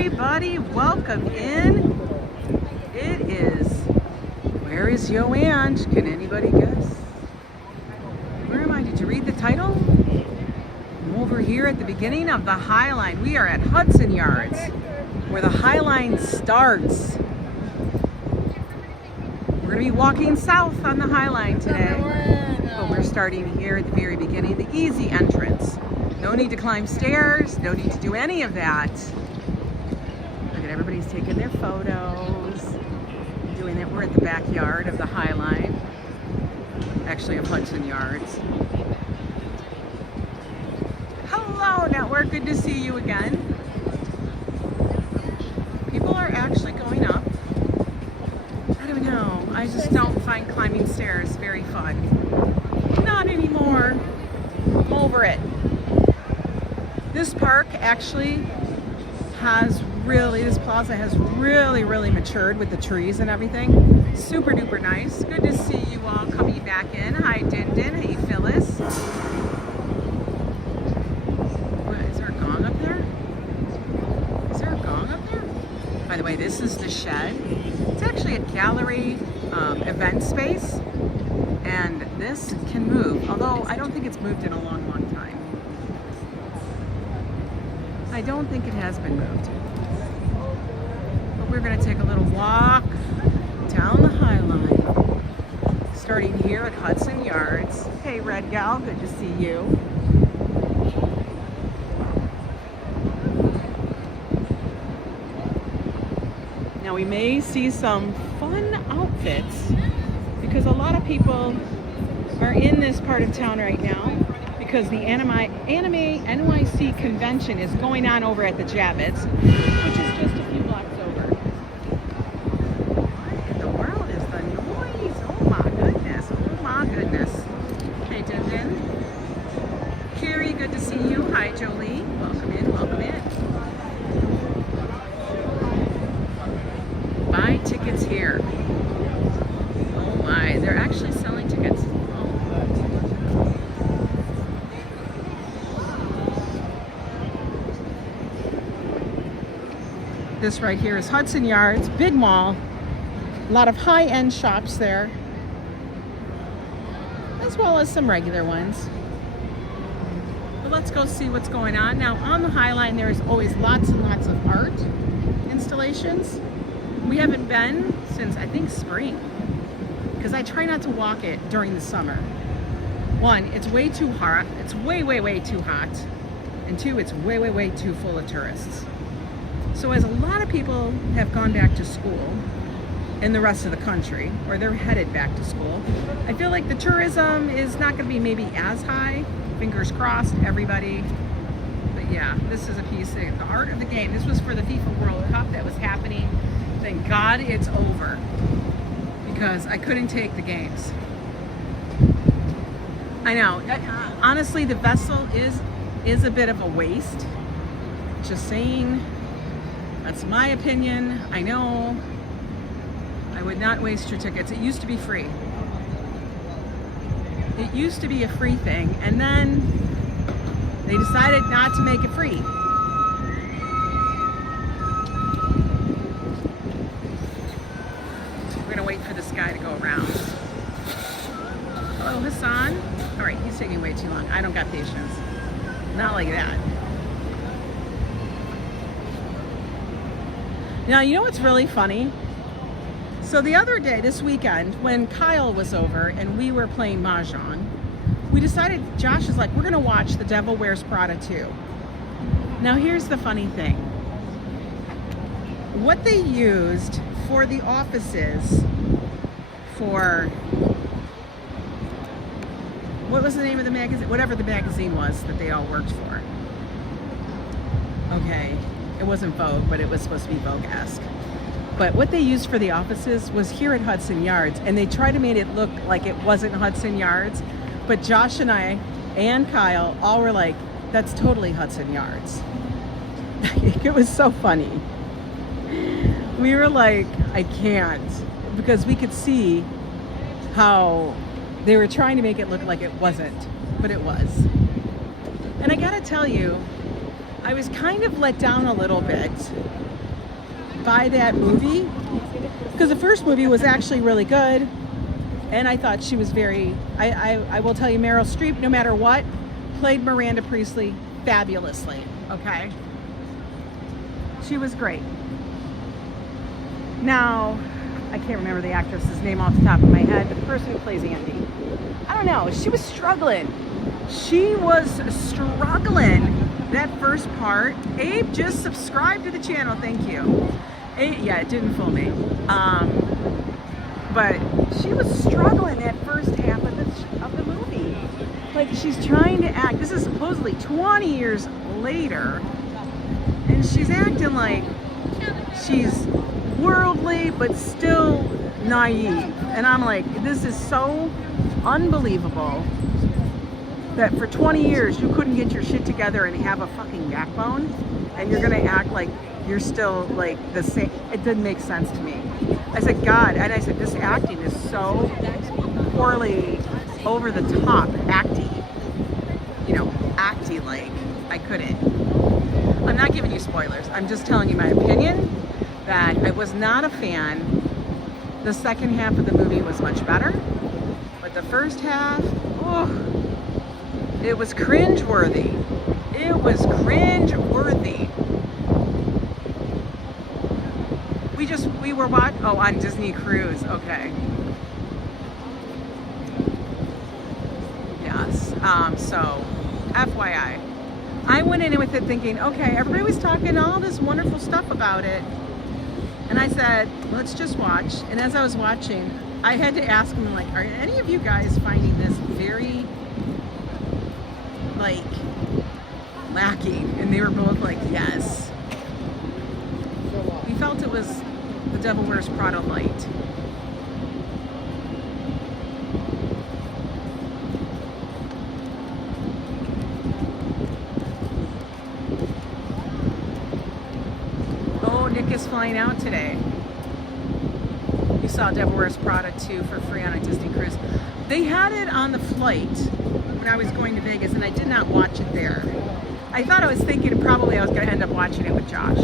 everybody, welcome in. It is, where is YoAngNYC? Can anybody guess? Where am I? Did you read the title? I'm over here at the beginning of the HIghline. We are at Hudson Yards, where the HIghline starts. We're going to be walking south on the HIghline today, but we're starting here at the very beginning, the easy entrance. No need to climb stairs, no need to do any of that. Look at everybody's taking their photos, doing it. We're at the backyard of the HIghline, actually of Hudson Yards. Hello, network, good to see you again. People are actually going up. I don't know, I just don't find climbing stairs very fun. Not anymore. I'm over it. This park actually has this plaza has really matured with the trees and everything. Super duper nice. Good to see you all coming back in. Hi Din Din, hey Phyllis. What, is there a gong up there? Is there a gong up there? By the way, this is the shed. It's actually a gallery event space, and this can move, although I don't think it's moved in a long time. I don't think it has been moved. But we're going to take a little walk down the HIghline, starting here at Hudson Yards. Hey Red Gal, good to see you. Now we may see some fun outfits because a lot of people are in this part of town right now because the Anime NYC convention is going on over at the Javits, which is just a few blocks over. What in the world is the noise? Oh my goodness, oh my goodness. Hey Din Din. Carrie, good to see you. Hi Jolie, welcome in, welcome in. Buy tickets here. Oh my, they're actually selling tickets. This right here is Hudson Yards, big mall, a lot of high-end shops there, as well as some regular ones. But let's go see what's going on. Now on the HIghline there's always lots and lots of art installations. We haven't been since I think spring, because I try not to walk it during the summer. One, it's way too hot, it's way too hot, and two, it's way too full of tourists. So as a lot of people have gone back to school in the rest of the country, or they're headed back to school, I feel like the tourism is not going to be maybe as high. Fingers crossed, everybody. But yeah, this is a piece of the art of the game. This was for the FIFA World Cup that was happening. Thank God it's over, because I couldn't take the games. I know, honestly, the vessel is a bit of a waste. Just saying. That's my opinion. I know. I would not waste your tickets. It used to be free. It used to be a free thing, and then they decided not to make it free. We're gonna wait for this guy to go around. Hello, Hassan. All right, he's taking way too long. I don't got patience. Not like that. Now, you know what's really funny? So the other day, this weekend, when Kyle was over and we were playing Mahjong, we decided, Josh is like, we're gonna watch The Devil Wears Prada 2. Now here's the funny thing. What they used for the offices for, what was the name of the magazine? Whatever the magazine was that they all worked for. Okay. It wasn't Vogue, but it was supposed to be Vogue-esque. But what they used for the offices was here at Hudson Yards, and they tried to make it look like it wasn't Hudson Yards. But Josh and I and Kyle all were like, that's totally Hudson Yards. It was so funny. We were like, I can't, because we could see how they were trying to make it look like it wasn't, but it was. And I gotta tell you, I was kind of let down a little bit by that movie, because the first movie was actually really good, and I thought she was very, I will tell you, Meryl Streep, no matter what, played Miranda Priestley fabulously, okay? She was great. Now, I can't remember the actress's name off the top of my head, but the person who plays Andy, I don't know, she was struggling. She was struggling that first part. Abe, just subscribe to the channel, thank you. Yeah, it didn't fool me. But she was struggling that first half of the movie. Like, she's trying to act, this is supposedly 20 years later, and she's acting like she's worldly but still naive. And I'm like, this is so unbelievable that for 20 years you couldn't get your shit together and have a fucking backbone, and you're gonna act like you're still like the same. It didn't make sense to me. I said, God, and I said, this acting is so poorly over the top acting. You know, acting like I couldn't. I'm not giving you spoilers. I'm just telling you my opinion that I was not a fan. The second half of the movie was much better, but the first half, oh, it was cringe-worthy. It was cringe-worthy. We were what? Oh, on Disney Cruise. Okay. Yes. So, FYI, I went in with it thinking, okay, everybody was talking all this wonderful stuff about it, and I said, let's just watch. And as I was watching, I had to ask them, like, are any of you guys finding this very, like, lacking? And they were both like, yes. We felt it was The Devil Wears Prada light. Oh, Nick is flying out today. You saw Devil Wears Prada 2 for free on a Disney cruise. They had it on the flight when I was going to Vegas, and I did not watch it there. I thought, I was thinking probably I was going to end up watching it with Josh,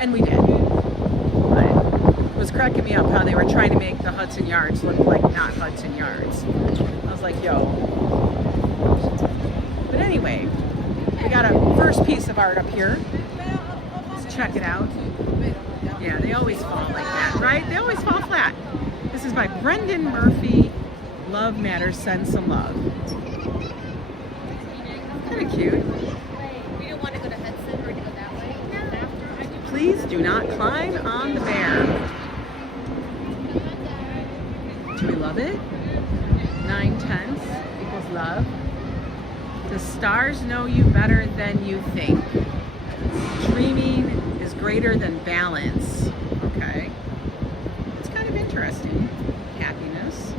and we did. But it was cracking me up how they were trying to make the Hudson Yards look like not Hudson Yards. I was like, yo. But anyway, we got a first piece of art up here. Let's check it out. Yeah, they always fall like that, right? They always fall flat. This is by Brendan Murphy. Love Matters, Send Some Love. Kind of cute. We don't want to go to Hudson or to go that way. Please do not climb on the bear. Do we love it? 9/10 equals love. The stars know you better than you think. Dreaming is greater than balance. Okay. It's kind of interesting. Happiness.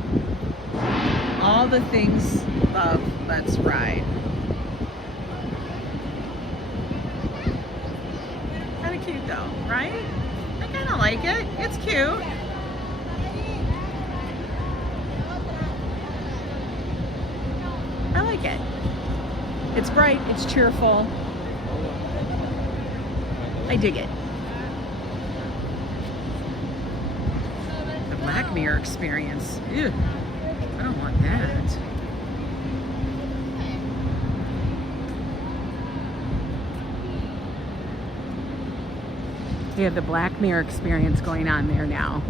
All the things love, let's ride. Kind of cute though, right? I kind of like it. It's cute. I like it. It's bright, it's cheerful. I dig it. The Black Mirror experience. Ew. I don't want that. We have the Black Mirror experience going on there now.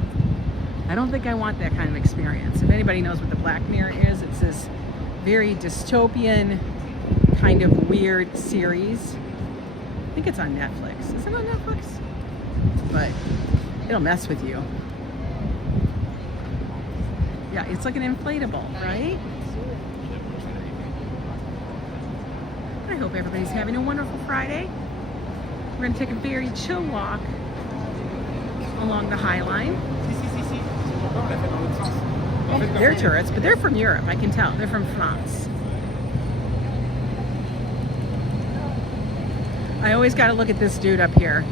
I don't think I want that kind of experience. If anybody knows what the Black Mirror is, it's this very dystopian, kind of weird series. I think it's on Netflix. Is it on Netflix? But it'll mess with you. Yeah, it's like an inflatable, right? I hope everybody's having a wonderful Friday. We're going to take a very chill walk along the HIghline. They're tourists, but they're from Europe, I can tell. They're from France. I always got to look at this dude up here.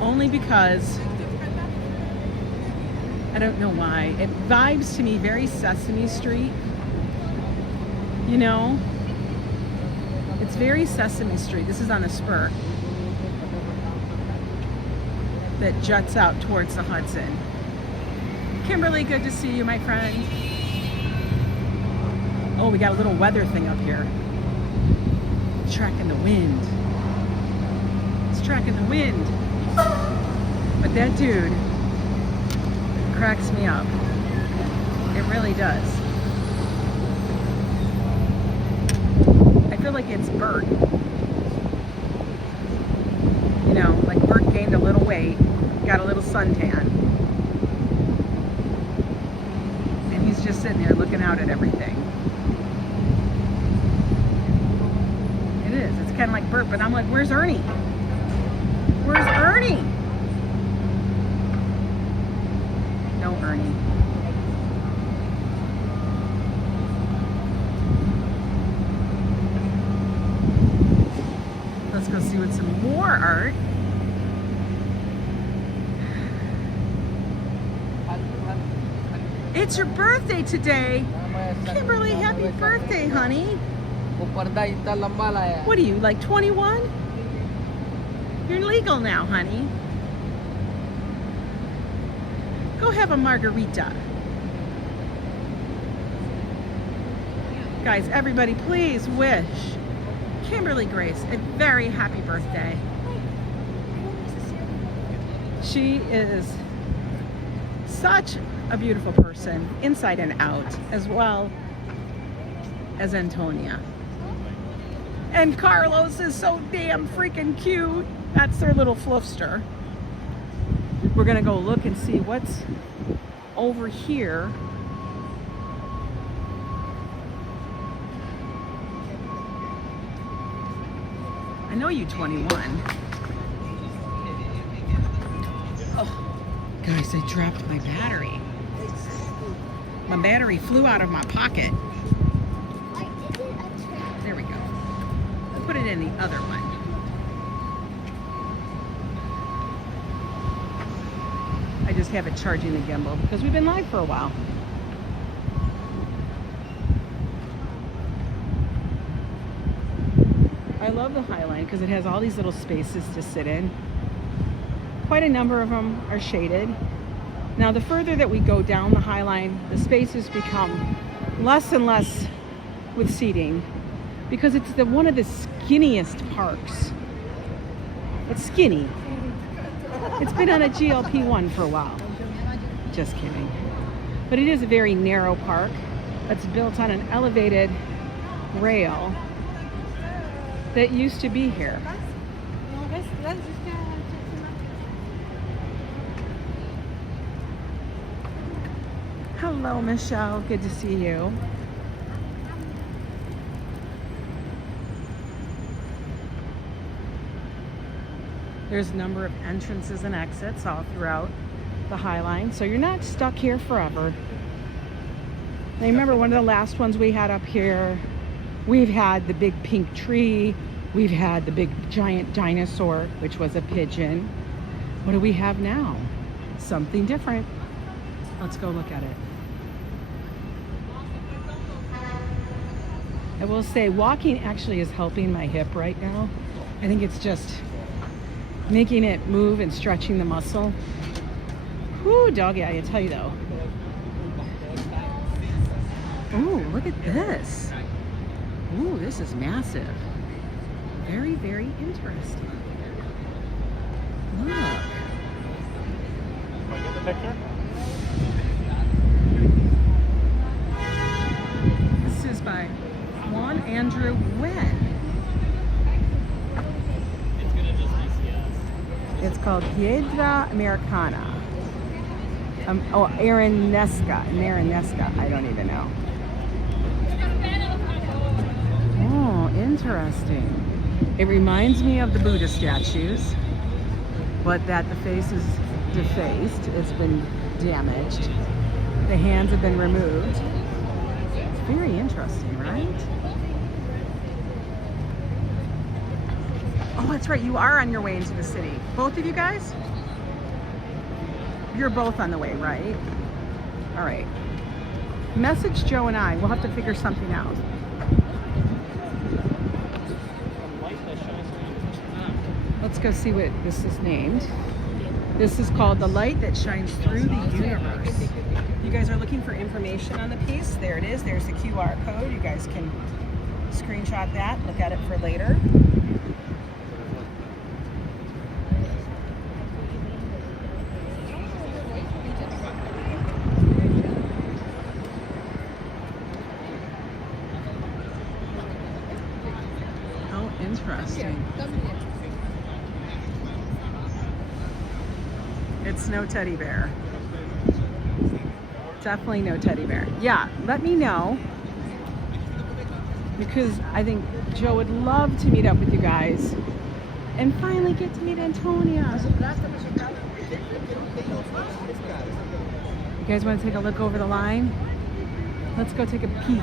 Only because, I don't know why, it vibes to me very Sesame Street. You know? It's very Sesame Street. This is on a spur. that juts out towards the Hudson. Kimberly, good to see you, my friend. Oh, we got a little weather thing up here. It's tracking the wind. It's tracking the wind. But that dude cracks me up. It really does. I feel like it's Bert. You know, like Bert gained a little weight, got a little suntan. And he's just sitting there looking out at everything. It is. It's kind of like Bert, but I'm like, where's Ernie? Where's Ernie? No Ernie. Let's go see what some more art. It's your birthday today. Kimberly, happy birthday, honey. What are you, like 21? You're legal now, honey. Go have a margarita. Guys, everybody, please wish Kimberly Grace a very happy birthday. She is such a beautiful person, inside and out, as well as Antonia. And Carlos is so damn freaking cute. That's their little fluffster. We're gonna go look and see what's over here. I know you 21. Oh, guys, I dropped my battery. My battery flew out of my pocket. There we go. I put it in the other one. I just have it charging the gimbal because we've been live for a while. I love the HIghline because it has all these little spaces to sit in. Quite a number of them are shaded. Now, the further that we go down the HIghline, the spaces become less and less with seating because it's one of the skinniest parks. It's skinny. It's been on a GLP-1 for a while. Just kidding. But it is a very narrow park that's built on an elevated rail that used to be here. Hello, Michelle. Good to see you. There's a number of entrances and exits all throughout the HIghline, so you're not stuck here forever. Now, remember one of the last ones we had up here, we've had the big pink tree, we've had the big giant dinosaur, which was a pigeon. What do we have now? Something different. Let's go look at it. I will say walking actually is helping my hip right now. I think it's just making it move and stretching the muscle. Whoo, doggy, I tell you though. Ooh, look at this. Ooh, this is massive. Very, very interesting. Look. Want to get the picture? This is by Juan Andrew Wen. It's gonna just be CS. It's called Piedra Americana. Arenesca. I don't even know. Oh, interesting. It reminds me of the Buddha statues, but that the face is defaced. It's been damaged. The hands have been removed. It's very interesting, right? Oh, that's right. You are on your way into the city. Both of you guys? You're both on the way, right? All right. Message Joe and I. We'll have to figure something out. Let's go see what this is named. This is called The Light That Shines Through the Universe. You guys are looking for information on the piece. There it is. There's the QR code. You guys can screenshot that, look at it for later. Oh, interesting. It's no teddy bear. Definitely no teddy bear. Yeah, let me know. Because I think Joe would love to meet up with you guys and finally get to meet Antonia. You guys want to take a look over the line? Let's go take a peek.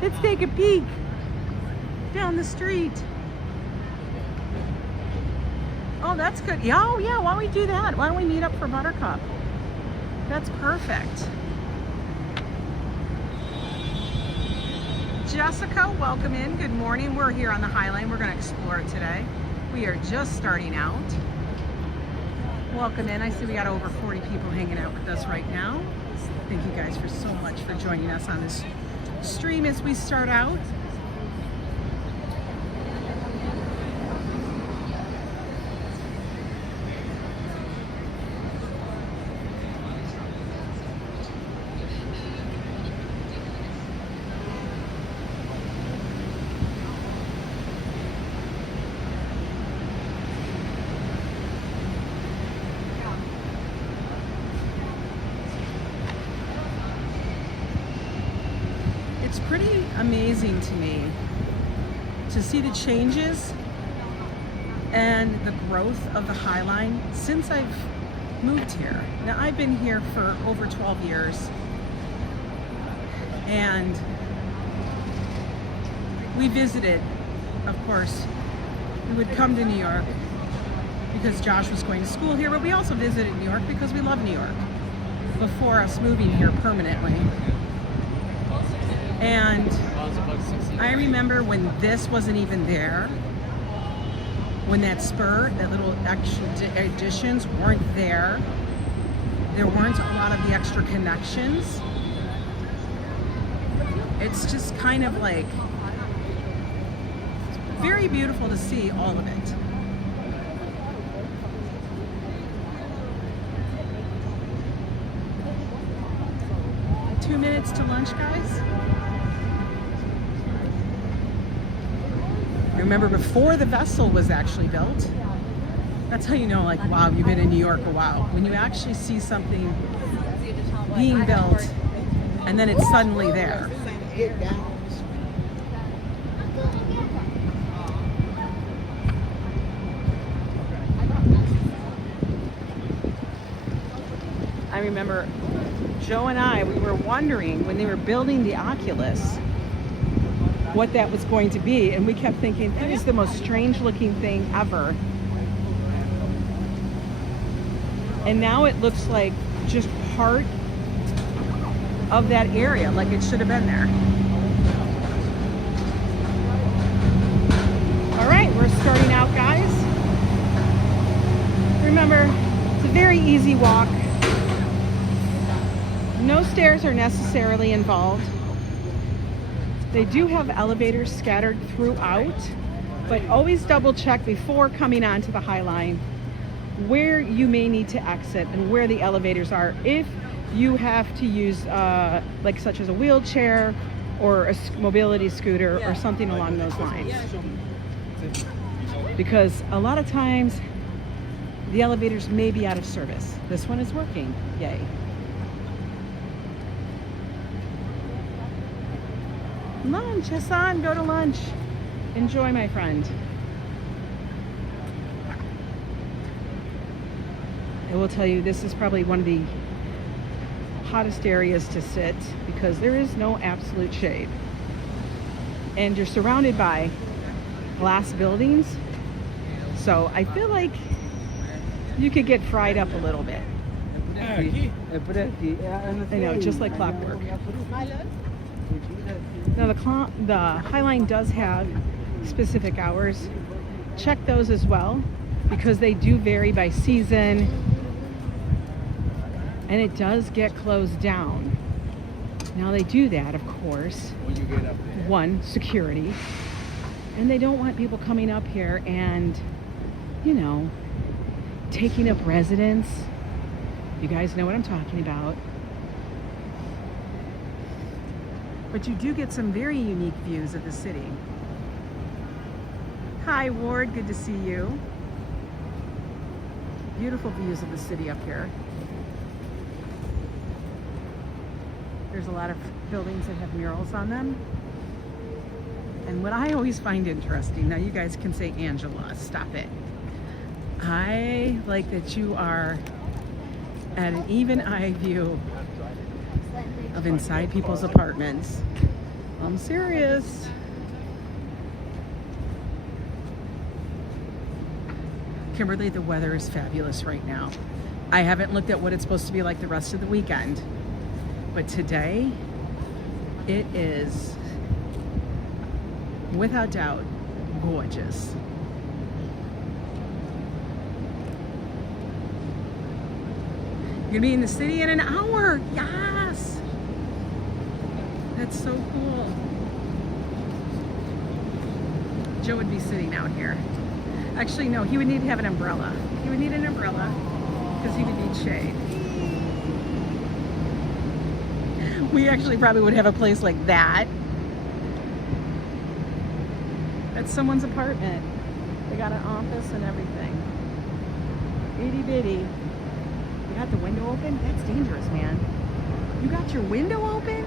Let's take a peek down the street. Oh, that's good. Yeah, oh, yeah, why don't we do that? Why don't we meet up for Buttercup? That's perfect. Jessica, welcome in. Good morning. We're here on the HIghline. We're going to explore it today. We are just starting out. Welcome in. I see we got over 40 people hanging out with us right now. Thank you guys for so much for joining us on this stream as we start out. It's pretty amazing to me to see the changes and the growth of the HIghline since I've moved here. Now, I've been here for over 12 years, and we visited, of course. We would come to New York because Josh was going to school here, but we also visited New York because we love New York before us moving here permanently. And I remember when this wasn't even there, when that spur, that little extra additions weren't there. There weren't a lot of the extra connections. It's just kind of like very beautiful to see all of it. Two minutes to lunch, guys. Remember, before the vessel was actually built, that's how you know, like, wow, you've been in New York a while. When you actually see something being built and then it's suddenly there. I remember Joe and I, we were wondering when they were building the Oculus what that was going to be, and we kept thinking that is the most strange looking thing ever. And now it looks like just part of that area, like it should have been there. All right, we're starting out, guys. Remember, it's a very easy walk. No stairs are necessarily involved. They do have elevators scattered throughout, but always double check before coming onto the HIghline where you may need to exit and where the elevators are if you have to use like such as a wheelchair or a mobility scooter or something along those lines. Because a lot of times the elevators may be out of service. This one is working, yay. Lunch, Hassan, go to lunch. Enjoy, my friend. I will tell you, this is probably one of the hottest areas to sit because there is no absolute shade. And you're surrounded by glass buildings. So I feel like you could get fried up a little bit. I know, just like clockwork. Now the HIghline does have specific hours. Check those as well. because they do vary by season, and it does get closed down. Now they do that, of course, When you get up there. one, security, and they don't want people coming up here and, you know, taking up residence. You guys know what I'm talking about. But you do get some very unique views of the city. Hi, Ward, good to see you. Beautiful views of the city up here. There's a lot of buildings that have murals on them. And what I always find interesting, now you guys can say, Angela, stop it. I like that you are at an even eye view of inside people's apartments. I'm serious. Kimberly, the weather is fabulous right now. I haven't looked at what it's supposed to be like the rest of the weekend, but today it is without doubt gorgeous. You're gonna be in the city in an hour. Yes. That's so cool. Joe would be sitting out here. Actually, no, he would need to have an umbrella. He would need an umbrella because he would need shade. We actually probably would have a place like that. That's someone's apartment. They got an office and everything. Itty bitty. You got the window open? That's dangerous, man. You got your window open?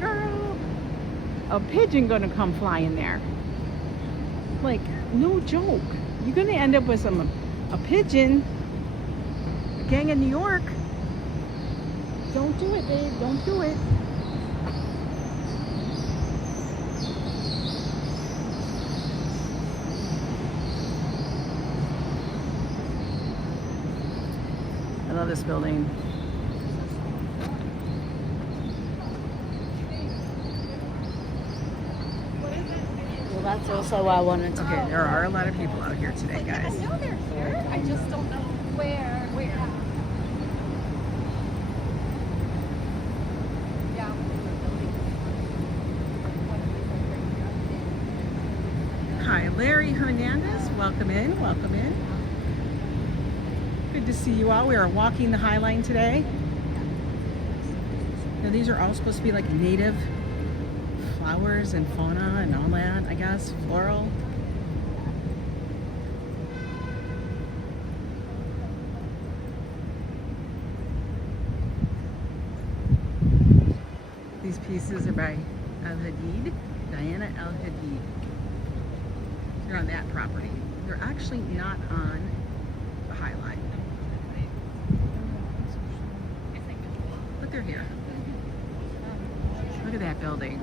Girl. A pigeon gonna come fly in there. Like, no joke. You're gonna end up with a pigeon. A gang in New York. Don't do it, babe. Don't do it. I love this building. Well, that's also why I wanted to. Okay, there are a lot of people out here today, I guys. know they're here. I just don't know where. Yeah. Hi, Larry Hernandez. Welcome in. Welcome in. Good to see you all. We are walking the HIghline today. Now, these are all supposed to be like native flowers and fauna and all that, I guess. Floral. These pieces are by Al Hadid, Diana Al Hadid. They're on that property. They're actually not on the HIghline. But they're here. Look at that building.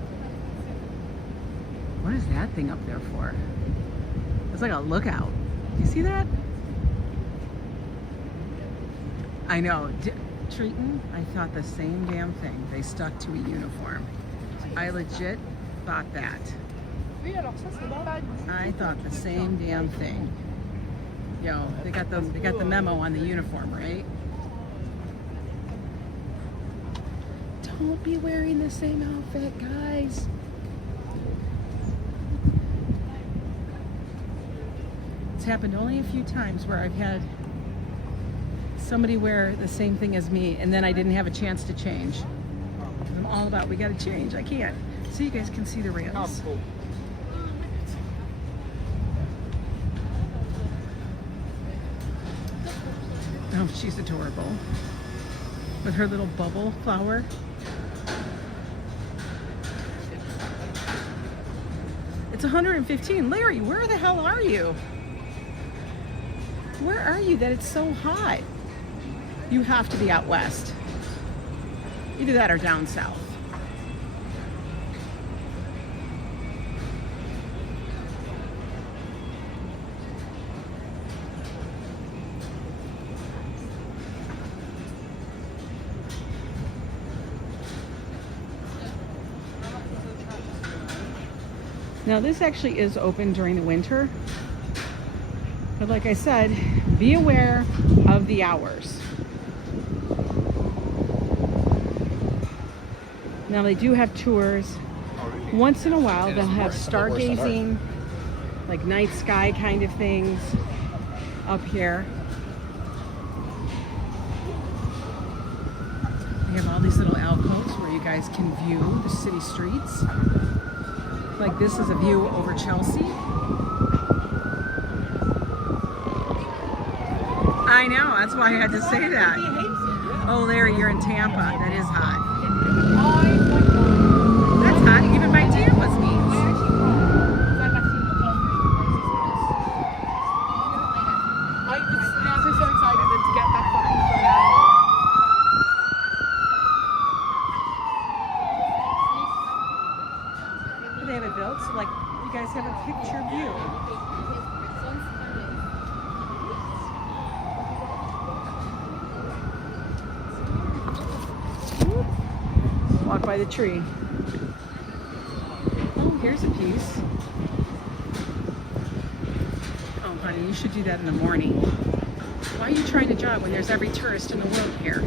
What is that thing up there for? It's like a lookout. Do you see that? I know. Treaton, I thought the same damn thing. They stuck to a uniform. I legit thought that. I thought the same damn thing. Yo, they got the memo on the uniform, right? Don't be wearing the same outfit, guys. It's happened only a few times where I've had somebody wear the same thing as me and then I didn't have a chance to change. I'm all about, we gotta change. I can't. So you guys can see the rails. Oh, she's adorable. With her little bubble flower. It's 115. Larry, where the hell are you? Where are you that it's so hot? You have to be out west. Either that or down south. Now this actually is open during the winter. But like I said, be aware of the hours. Now they do have tours. Once in a while they'll have stargazing, like night sky kind of things up here. We have all these little alcoves where you guys can view the city streets. Like this is a view over Chelsea. I know, that's why I had to say that. Oh, Larry, you're in Tampa. That is hot. That's hot, even by Tampa's needs. I'm so excited to get back on. They have it built, so like you guys have a picture view. Walk by the tree. Oh, here's a piece. Oh, honey, you should do that in the morning. Why are you trying to jog when there's every tourist in the world here?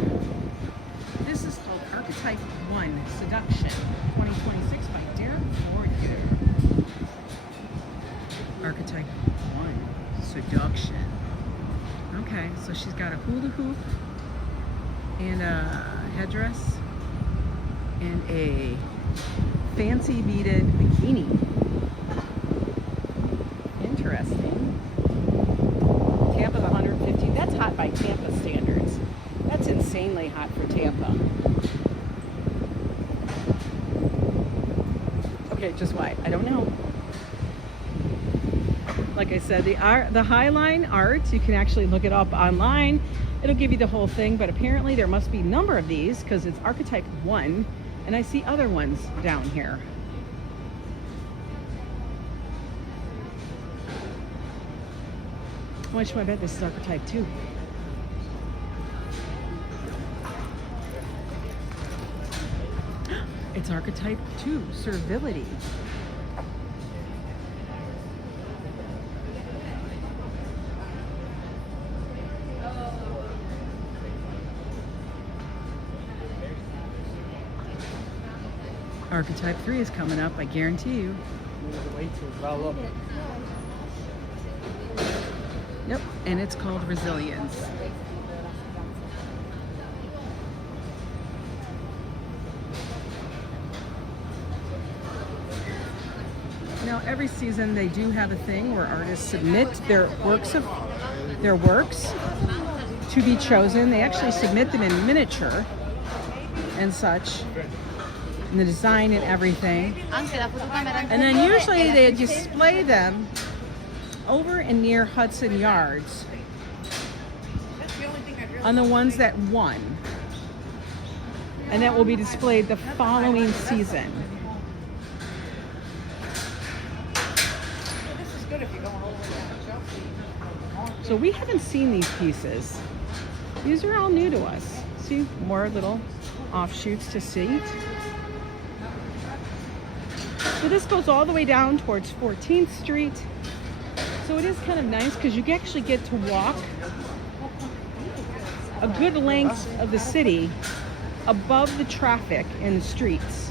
This is called Archetype 1 Seduction 2026 by Derek Ford. Archetype 1 Seduction. Okay, so she's got a hula hoop and a headdress and a fancy beaded bikini. Interesting. Tampa's 150. That's hot by Tampa standards. That's insanely hot for Tampa. Okay, just why? I don't know. Like I said, the HIghline art, you can actually look it up online. It'll give you the whole thing, but apparently there must be a number of these because it's Archetype 1. And I see other ones down here. How much do I bet this is Archetype 2? It's Archetype 2, Servility. Archetype 3 is coming up, I guarantee you. Yep, and it's called Resilience. Now every season they do have a thing where artists submit their works to be chosen. They actually submit them in miniature and such. And the design and everything. And then usually they display them over and near Hudson Yards on the ones that won. And that will be displayed the following season. So we haven't seen these pieces. These are all new to us. See, more little offshoots to see. So this goes all the way down towards 14th Street. So it is kind of nice because you actually get to walk a good length of the city above the traffic in the streets.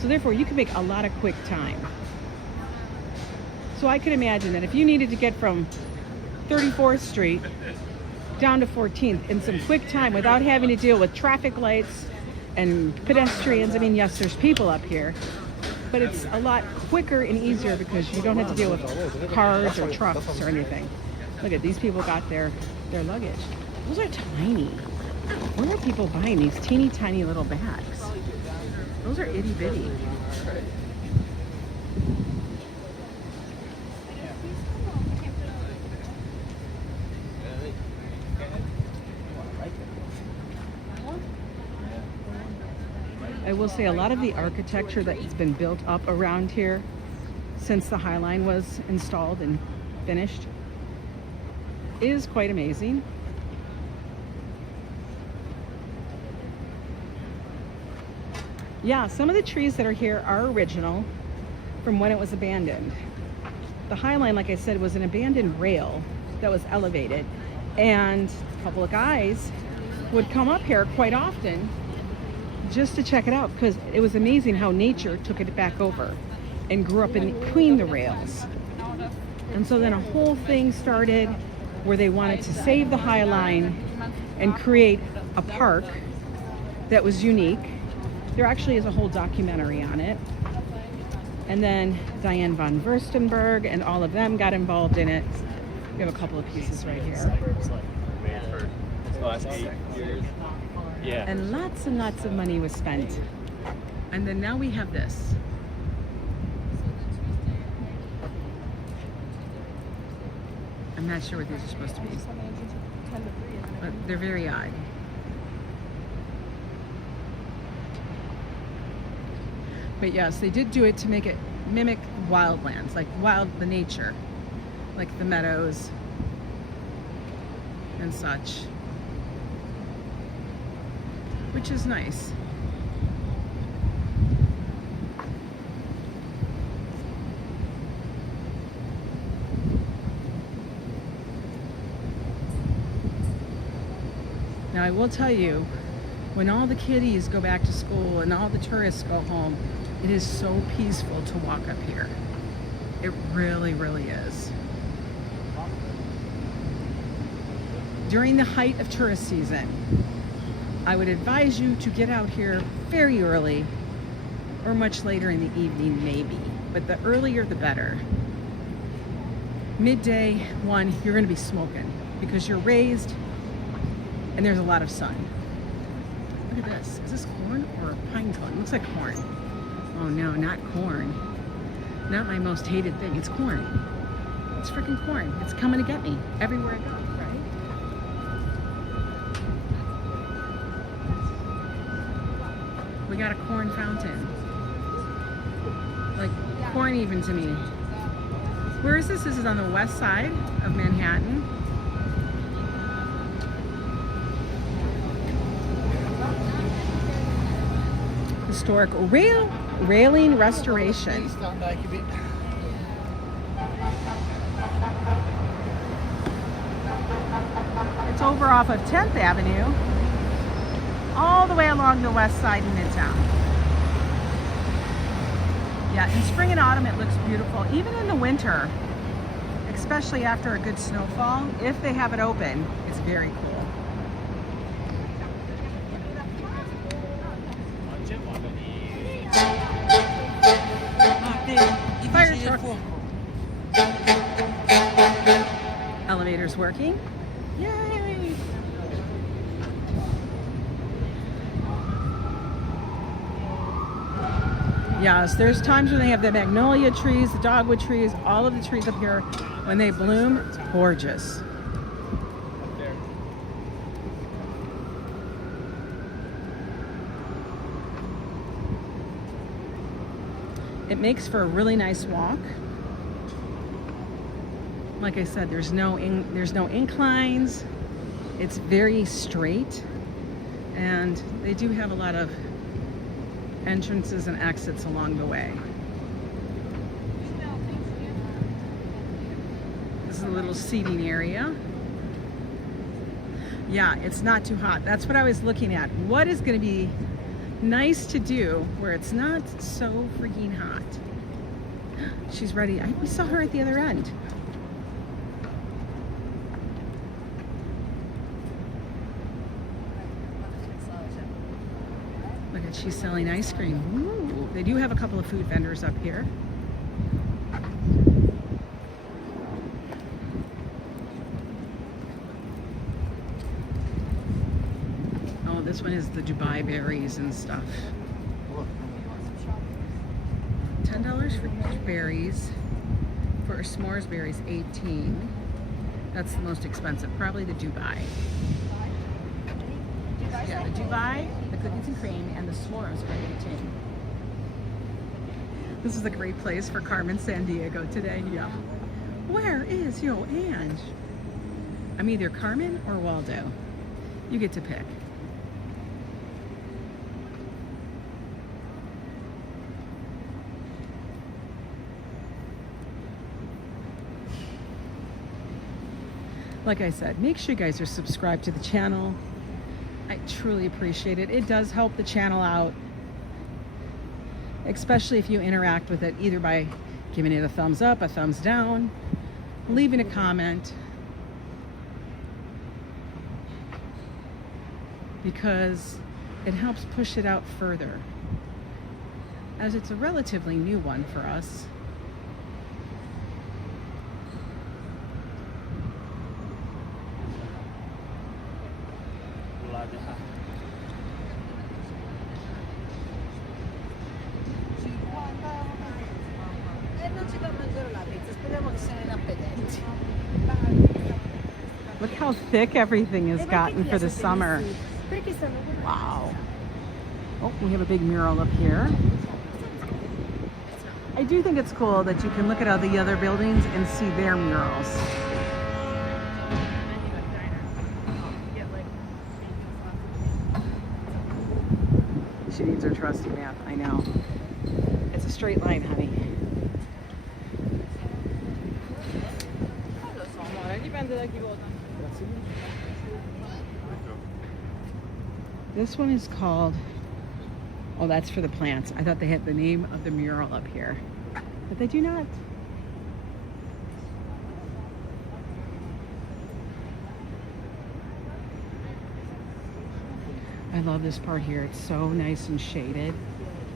So therefore you can make a lot of quick time. So I could imagine that if you needed to get from 34th Street down to 14th in some quick time without having to deal with traffic lights and pedestrians. I mean, yes, there's people up here, but it's a lot quicker and easier because you don't have to deal with cars or trucks or anything. Look at these people got their luggage. Those are tiny. Where are people buying these teeny tiny little bags? Those are itty bitty. I will say a lot of the architecture that's been built up around here since the HIghline was installed and finished is quite amazing. Yeah, some of the trees that are here are original from when it was abandoned. the HIghline, like I said, was an abandoned rail that was elevated. And a couple of guys would come up here quite often just to check it out, because it was amazing how nature took it back over and grew up in between the rails. And so then a whole thing started where they wanted to save the HIghline and create a park that was unique. There actually is a whole documentary on it. And then Diane von Furstenberg and all of them got involved in it. We have a couple of pieces right here. It's like made for the last 8 years. Yeah. And lots of money was spent. And then now we have this. I'm not sure what these are supposed to be, but they're very odd. But yes, they did do it to make it mimic wildlands, like the nature, like the meadows and such, which is nice. Now I will tell you, when all the kiddies go back to school and all the tourists go home, it is so peaceful to walk up here. It really, really is. During the height of tourist season, I would advise you to get out here very early or much later in the evening maybe, but the earlier the better. Midday, one, you're gonna be smoking because you're raised and there's a lot of sun. Look at this. Is this corn or a pine cone? It looks like corn. Oh no, not corn. Not my most hated thing. It's corn. It's freaking corn. It's coming to get me everywhere I go, right? We got a corn fountain. Like corn even to me. Where is this? This is on the west side of Manhattan. Historic railing restoration. It's over off of 10th Avenue, all the way along the west side in Midtown. Yeah, in spring and autumn it looks beautiful. Even in the winter, especially after a good snowfall, if they have it open, it's very cool. Fire truck. Elevator's working. Yay! Yes, there's times when they have the magnolia trees, the dogwood trees, all of the trees up here. When they bloom, it's gorgeous. It makes for a really nice walk. Like I said, there's no inclines. It's very straight, and they do have a lot of entrances and exits along the way. This is a little seating area. Yeah, it's not too hot. That's what I was looking at. What is going to be nice to do where it's not so freaking hot? She's ready. We saw her at the other end. Look at, she's selling ice cream. Ooh, they do have a couple of food vendors up here. Oh, this one is the Dubai berries and stuff. $10 for berries. For s'mores berries, $18. That's the most expensive. Probably the Dubai. Yeah, the Dubai, the cookies and cream, and the s'mores are $18. This is a great place for Carmen Sandiego today. Yeah. Where is YoAngNYC? I'm either Carmen or Waldo. You get to pick. Like I said, make sure you guys are subscribed to the channel. I truly appreciate it. It does help the channel out, especially if you interact with it either by giving it a thumbs up, a thumbs down, leaving a comment, because it helps push it out further, as it's a relatively new one for us. Look how thick everything has gotten for the summer. Wow. Oh, we have a big mural up here. I do think it's cool that you can look at all the other buildings and see their murals. She needs her trusty map, I know. It's a straight line, honey. This one is called, oh, that's for the plants. I thought they had the name of the mural up here, but they do not. I love this part here. It's so nice and shaded,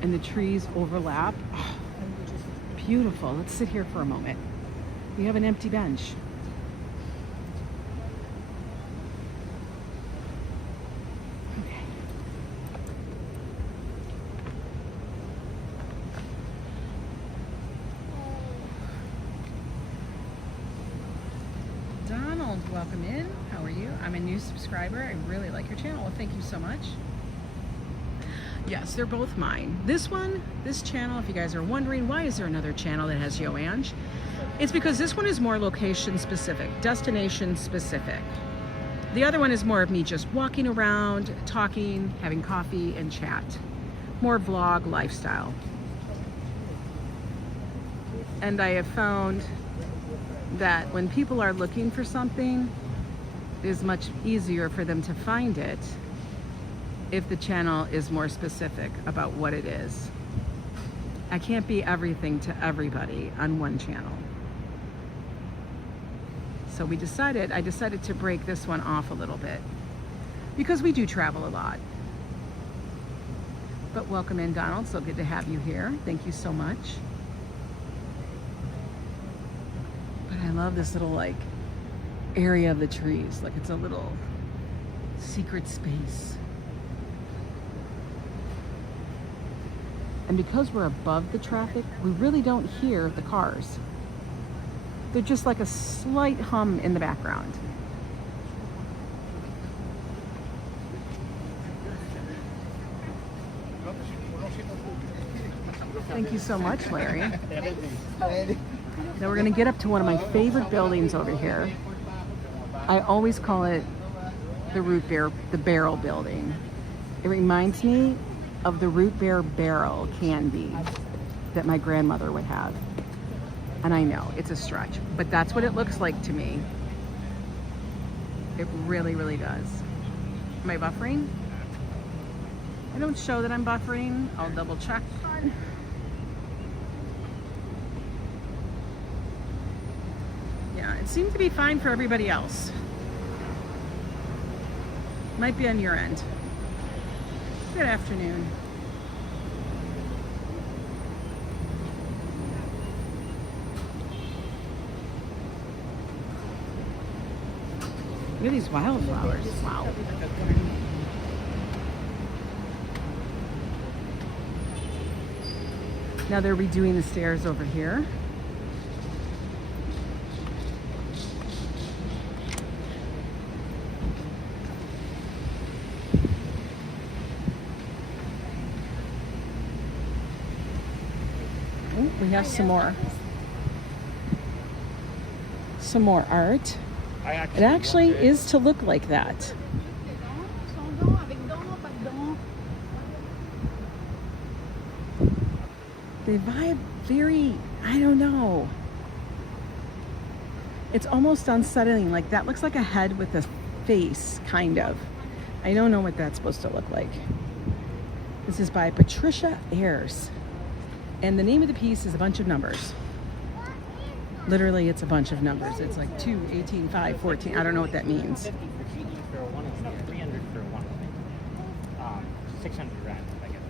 and the trees overlap. Oh, beautiful. Let's sit here for a moment. We have an empty bench. Donald, welcome in. How are you? I'm a new subscriber. I really like your channel. Well, thank you so much. Yes, they're both mine. This one, this channel, if you guys are wondering, why is there another channel that has YoAng? It's because this one is more location specific, destination specific. The other one is more of me just walking around, talking, having coffee and chat. More vlog lifestyle. And I have found that when people are looking for something, it is much easier for them to find it if the channel is more specific about what it is. I can't be everything to everybody on one channel. So I decided to break this one off a little bit because we do travel a lot. But welcome in, Donald. So good to have you here. Thank you so much. But I love this little like area of the trees. Like it's a little secret space. And because we're above the traffic, we really don't hear the cars. They're just like a slight hum in the background. Thank you so much, Larry. Now we're gonna get up to one of my favorite buildings over here. I always call it the barrel building. It reminds me of the root beer barrel candy that my grandmother would have. And I know it's a stretch, but that's what it looks like to me. It really, really does. Am I buffering? I don't show that I'm buffering. I'll double check. Yeah, it seemed to be fine for everybody else. Might be on your end. Good afternoon. Look at these wildflowers. Wow. Now they're redoing the stairs over here. Oh, we have some more art. It actually is to look like that. They vibe very, I don't know. It's almost unsettling. Like that looks like a head with a face, kind of. I don't know what that's supposed to look like. This is by Patricia Ayers. And the name of the piece is a bunch of numbers. Literally, it's a bunch of numbers. It's like 2, 18, 5, 14. I don't know what that means. 50 for GD for one of them, 300 for one of them. 600 rand if I get it.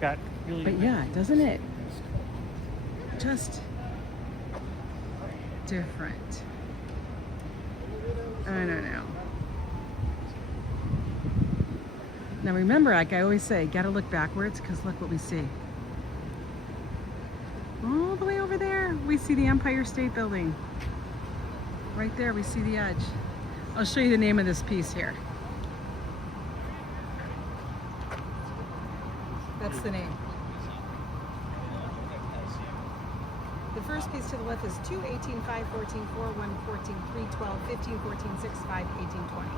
Got really. But yeah, doesn't it? Just different. I don't know. Now remember, like I always say, gotta look backwards because look what we see. All the way over there, we see the Empire State Building. Right there, we see the edge. I'll show you the name of this piece here. That's the name. The first piece to the left is 2, 18, 5, 14, 4, 1, 14, 3, 12, 15, 14, 6, 5, 18, 20.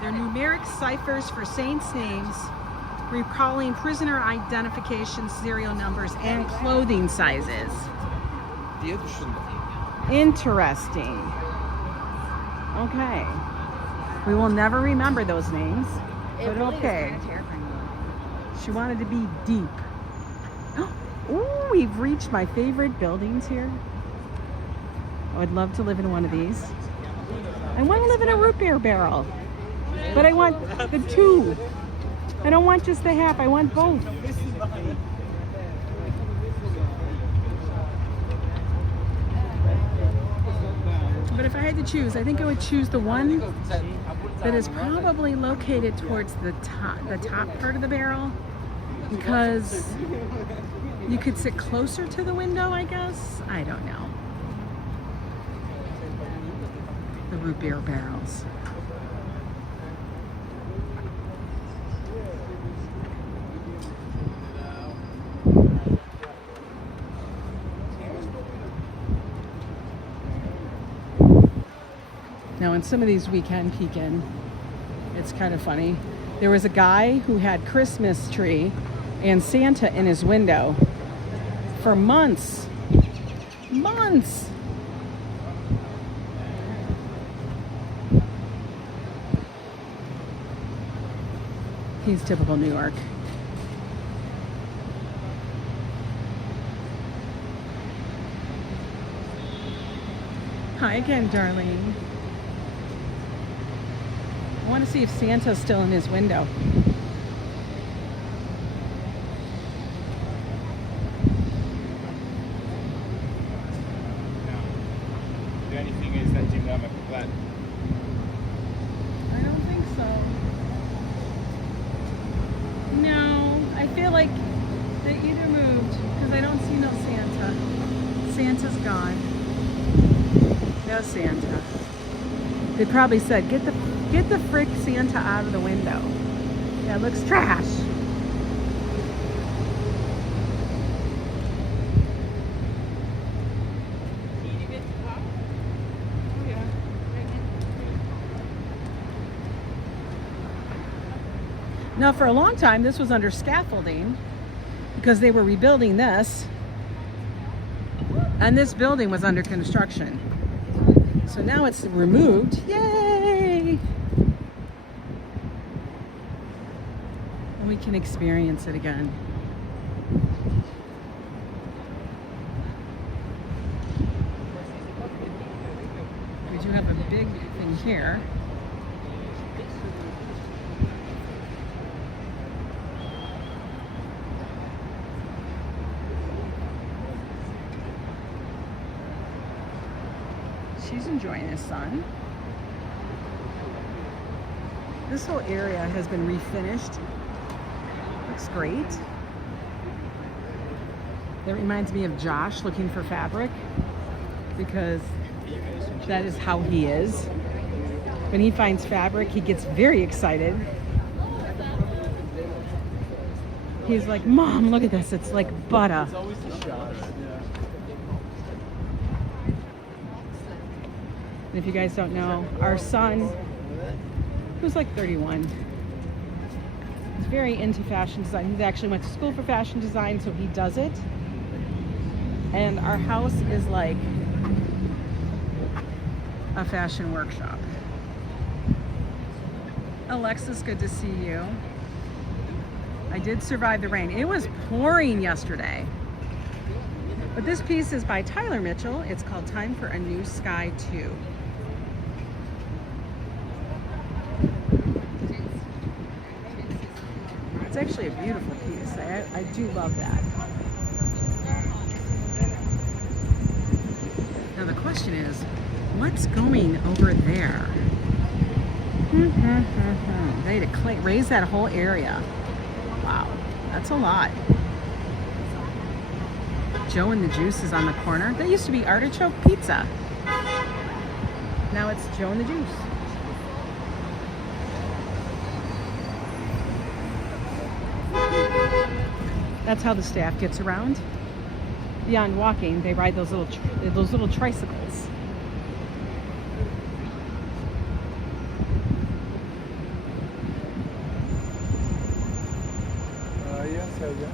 They're numeric ciphers for saints' names, recalling prisoner identification, serial numbers, and clothing sizes. Interesting. Okay. We will never remember those names, but okay. She wanted to be deep. Oh, we've reached my favorite buildings here. I would love to live in one of these. I want to live in a root beer barrel, but I want the two. I don't want just the half, I want both. But if I had to choose, I think I would choose the one that is probably located towards the top part of the barrel, because you could sit closer to the window, I guess. I don't know. The root beer barrels. Now in some of these weekend peek-in, it's kind of funny. There was a guy who had Christmas tree and Santa in his window for months. Months! He's typical New York. Hi again, darling. I want to see if Santa's still in his window. The only thing is that didn't have a plan. I don't think so. No, I feel like they either moved because I don't see no Santa. Santa's gone. No Santa. They probably said, get the frick Santa out of the window. That looks trash. Now, for a long time, this was under scaffolding because they were rebuilding this, and this building was under construction. So now it's removed. Yay! And we can experience it again. We do have a big thing here. She's enjoying the sun. This whole area has been refinished. Looks great. That reminds me of Josh looking for fabric, because that is how he is. When he finds fabric, he gets very excited. He's like, Mom, look at this. It's like butter. And if you guys don't know, our son, who's like 31, is very into fashion design. He actually went to school for fashion design, so he does it. And our house is like a fashion workshop. Alexis, good to see you. I did survive the rain. It was pouring yesterday. But this piece is by Tyler Mitchell. It's called Time for a New Sky 2. It's actually a beautiful piece. I do love that. Now the question is, what's going over there? They had to raise that whole area. Wow, that's a lot. Joe and the Juice is on the corner. That used to be Artichoke Pizza. Now it's Joe and the Juice. That's how the staff gets around. Beyond walking, they ride those little tricycles. Yes, yeah.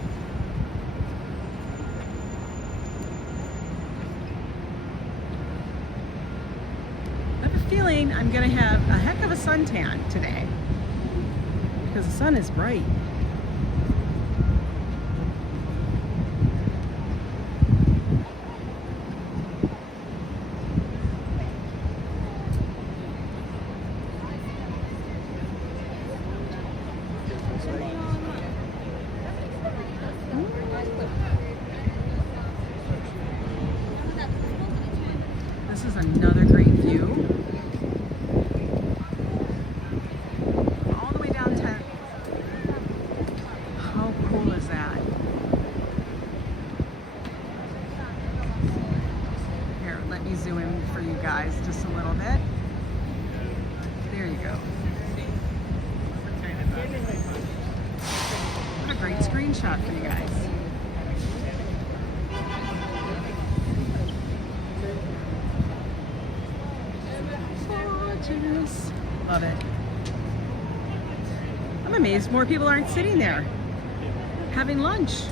I have a feeling I'm gonna have a heck of a suntan today because the sun is bright. This is another great view. All the way down 10th. How cool is that? Here, let me zoom in for you guys just a little bit. There you go. What a great screenshot for you guys. Love it. I'm amazed more people aren't sitting there having lunch.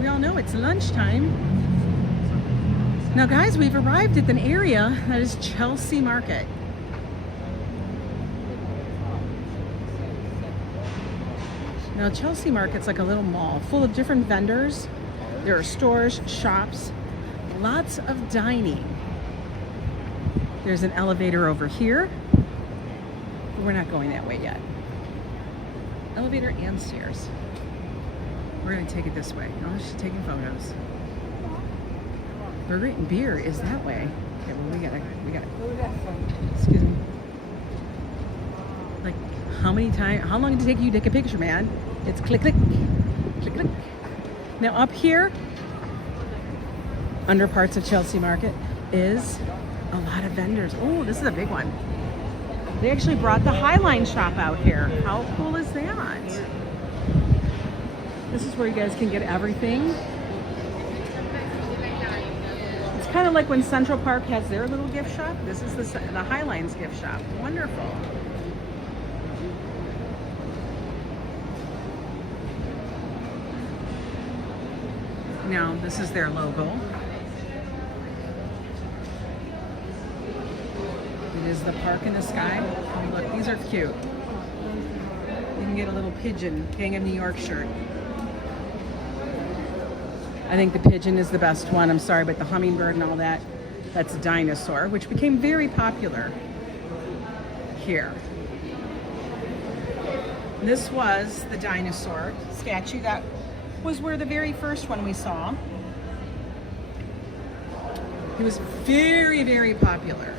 We all know it's lunchtime. Now guys, we've arrived at an area that is Chelsea Market. Now Chelsea Market's like a little mall full of different vendors. There are stores, shops, lots of dining. There's an elevator over here. We're not going that way yet. Elevator and stairs. We're gonna take it this way. Oh, she's taking photos. Burger and beer is that way. Okay, well we gotta. Excuse me. Like, how long did it take you to take a picture, man? It's click, click, click, click. Now up here, under parts of Chelsea Market, is a lot of vendors. Oh, this is a big one. They actually brought the HIghline shop out here. How cool is that? This is where you guys can get everything. It's kind of like when Central Park has their little gift shop. This is the HIghline's gift shop. Wonderful. Now, this is their logo. It is the park in the sky. Oh, look, these are cute. You can get a little pigeon, Gang of New York shirt. I think the pigeon is the best one. I'm sorry, but the hummingbird and all that, that's a dinosaur, which became very popular here. This was the dinosaur statue. That was where the very first one we saw. It was very, very popular.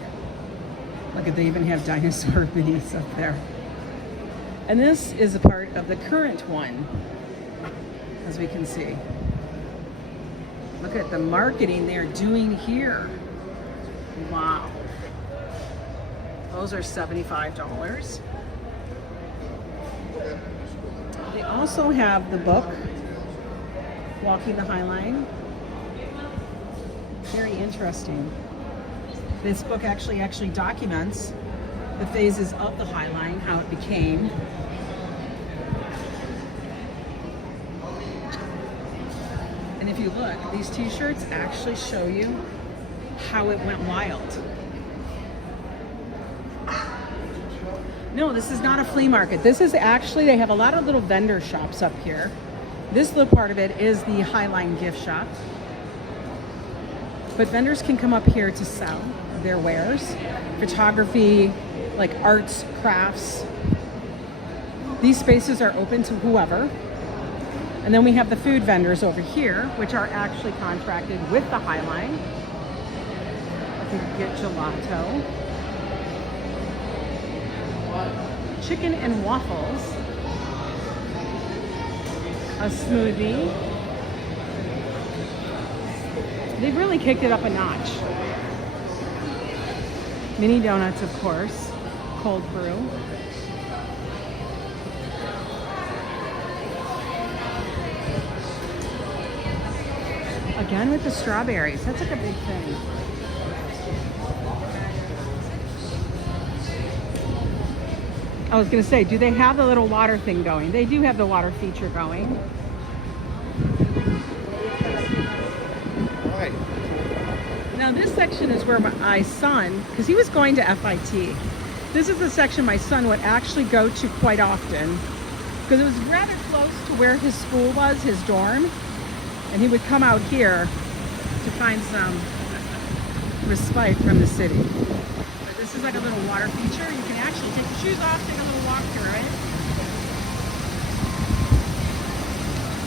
Look at, they even have dinosaur minis up there. And this is a part of the current one, as we can see. Look at the marketing they're doing here. Wow. Those are $75. They also have the book, Walking the HIghline. Very interesting. This book actually documents the phases of the HIghline, how it became. And if you look, these t-shirts actually show you how it went wild. No, this is not a flea market. This is actually, they have a lot of little vendor shops up here. This little part of it is the HIghline gift shop. But vendors can come up here to sell their wares, photography, like arts, crafts. These spaces are open to whoever. And then we have the food vendors over here, which are actually contracted with the HIghline. You can get gelato, chicken and waffles, a smoothie. They've really kicked it up a notch. Mini donuts, of course, cold brew. Again with the strawberries, that's like a big thing. I was gonna say, do they have the little water thing going? They do have the water feature going. All right. Now this section is where my son, because he was going to FIT, this is the section my son would actually go to quite often, because it was rather close to where his school was, his dorm, and he would come out here to find some respite from the city. But this is like a little water feature. You can actually take your shoes off, take a little walk through it.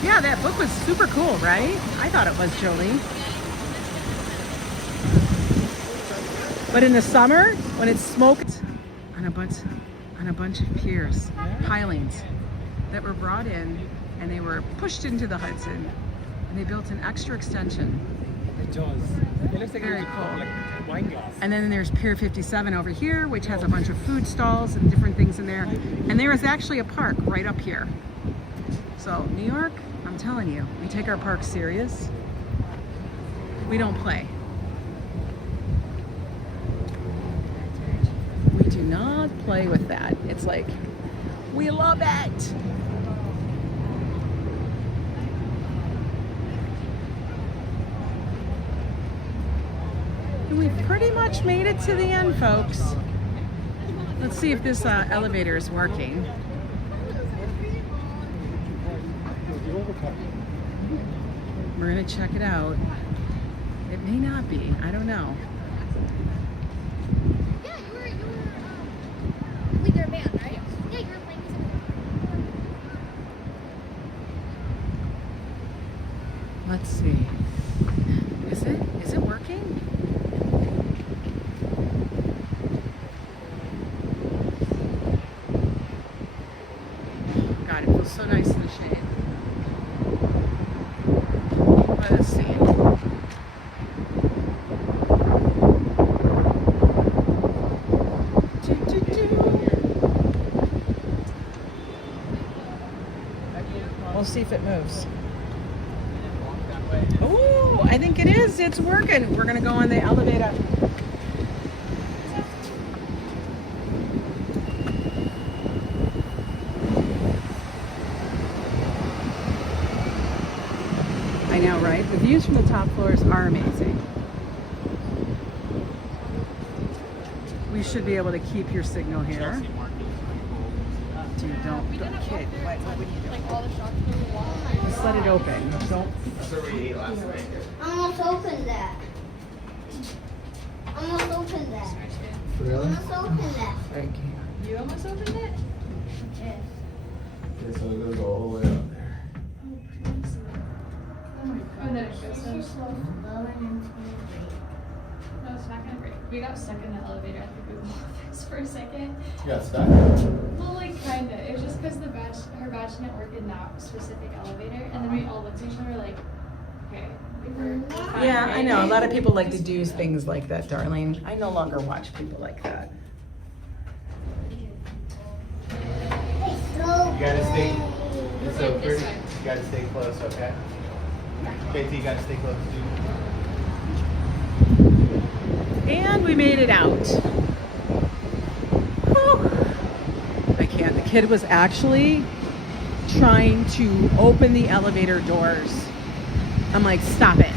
Yeah, that book was super cool, right? I thought it was, Jolie. But in the summer, when it's smoked on a bunch of piers, pilings that were brought in and they were pushed into the Hudson, and they built an extra extension. It does. It looks like Very a cool. like wine glass. And then there's Pier 57 over here, which has a bunch of food stalls and different things in there. And there is actually a park right up here. So New York, I'm telling you, we take our parks serious. We don't play. We do not play with that. It's like, we love it. We've pretty much made it to the end, folks. Let's see if this elevator is working. We're gonna check it out. It may not be, I don't know. Yeah, you were with your band, right? Yeah, you were playing music. Let's see. Is it working? God, it feels so nice in the shade. Let's see. We'll see if it moves. Oh, I think it is. It's working. We're gonna go on the elevator. I know, right? The views from the top floors are amazing. We should be able to keep your signal here. Dude, don't kid. What would you do? Like all the shots through the wall. Just let it open. Don't. Almost opened that. Almost opened that. Really? Almost opened that. Thank you. You almost opened it? Yes. Okay, so it goes all the way up there. Oh, then it goes This down. is so slow and intimidating. No, it's not gonna break. We got stuck in the elevator at the Google office for a second. You got stuck? Well, like kinda. It was just because her badge didn't work in that specific elevator, and then we all looked at each other like, okay, we were fine, Yeah, right? I know. A lot of people like to do things like that, Darlene. I no longer watch people like that. It's so You gotta stay. pretty. It's so This pretty. way. You gotta stay close, okay? KT, you gotta stay close too. And we made it out. Whew. I can't. The kid was actually trying to open the elevator doors. I'm like, stop it.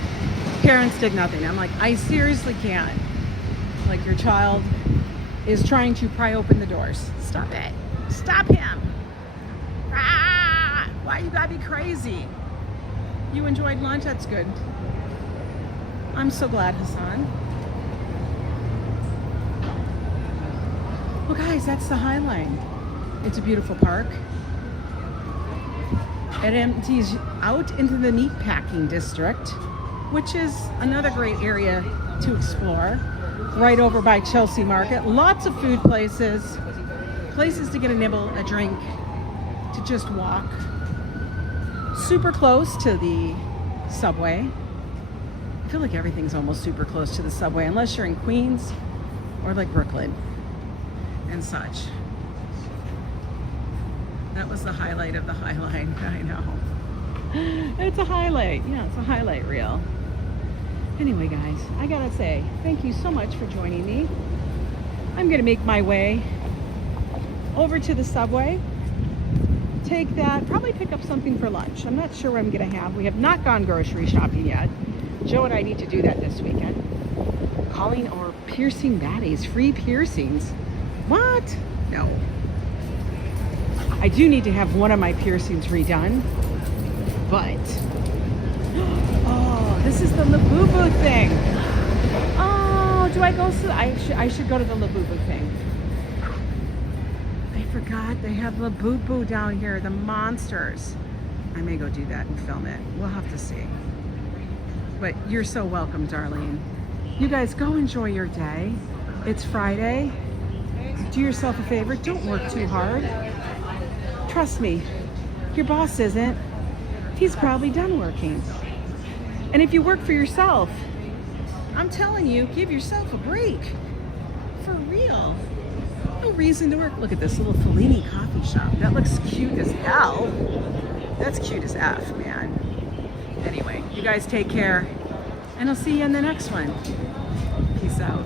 Parents did nothing. I'm like, I seriously can't. Like, your child is trying to pry open the doors. Stop it. Stop him. Ah, why you gotta be crazy? You enjoyed lunch? That's good. I'm so glad, Hassan. Well, guys, that's the HIghline. It's a beautiful park. It empties out into the meatpacking district, which is another great area to explore. Right over by Chelsea Market. Lots of food places, places to get a nibble, a drink, to just walk. Super close to the subway. I feel like everything's almost super close to the subway, unless you're in Queens or like Brooklyn and such. That was the highlight of the HIghline. I know. It's a highlight. Yeah, it's a highlight reel. Anyway, guys, I gotta say, thank you so much for joining me. I'm gonna make my way over to the subway, take that, probably pick up something for lunch. I'm not sure what I'm gonna have. We have not gone grocery shopping yet. Joe and I need to do that this weekend. Calling our piercing baddies, free piercings. What? No. I do need to have one of my piercings redone, but oh, this is the Labubu thing. Oh, do I go to I should go to the Labubu thing. I forgot they have Labubu down here, the monsters. I may go do that and film it. We'll have to see. But you're so welcome, Darlene. You guys go enjoy your day. It's Friday. Do yourself a favor. Don't work too hard. Trust me, your boss isn't. He's probably done working. And if you work for yourself, I'm telling you, give yourself a break. For real. No reason to work. Look at this little Fellini coffee shop. That looks cute as hell. That's cute as F, man. Anyway, you guys take care, and I'll see you in the next one. Peace out.